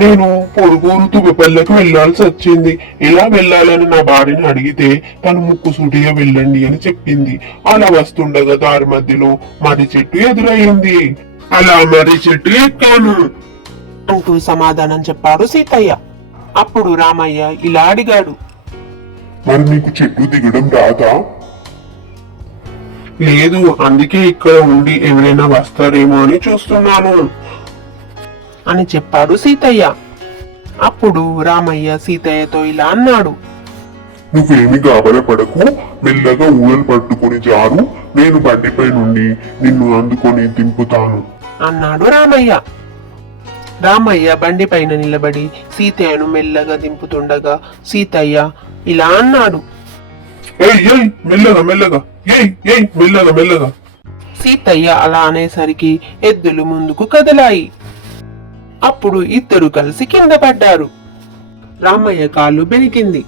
నేను పొరుగురు తుగపల్లెకు వెళ్లాల్సి వచ్చింది. ఎలా వెళ్ళాలని నా భార్యని అడిగితే తను ముక్కుసూటిగా వెళ్ళండి అని చెప్పింది. అలా వస్తుండగా దారి మధ్యలో మర్రి చెట్టు ఎదురయ్యింది. అలా మర్రి చెట్టు ఎక్కాను అంటూ సమాధానం చెప్పాడు సీతయ్య. అప్పుడు రామయ్య ఇలా అడిగాడు. మరి నీకు చెట్టు దిగడం రాదా? లేదు, అందుకే ఇక్కడ ఉండి ఎవరైనా వస్తారేమో అని చూస్తున్నాను అని చెప్పాడు సీతయ్య. అప్పుడు రామయ్య సీతయ్యతో ఇలా అన్నాడు. నువ్వేమి గాబరపడకు, మెల్లగా ఊయలు పట్టుకుని జారు, నేను బండిపై నుండి నిన్ను అందుకొని దింపుతాను అన్నాడు రామయ్య. రామయ్య బండి పైన నిలబడి సీతయ్యను మెల్లగా దింపుతుండగా సీతయ్య ఇలా అన్నాడు. ఏయ్ ఏయ్ మెల్లగా మెల్లగా, ఏయ్ ఏయ్ మెల్లగా మెల్లగా. సీతయ్య అలా అనేసరికి ఎద్దులు ముందుకు కదిలాయి. అప్పుడు ఇద్దరు కలిసి కింద పడ్డారు. రామయ్య కాళ్ళు బెనికింది.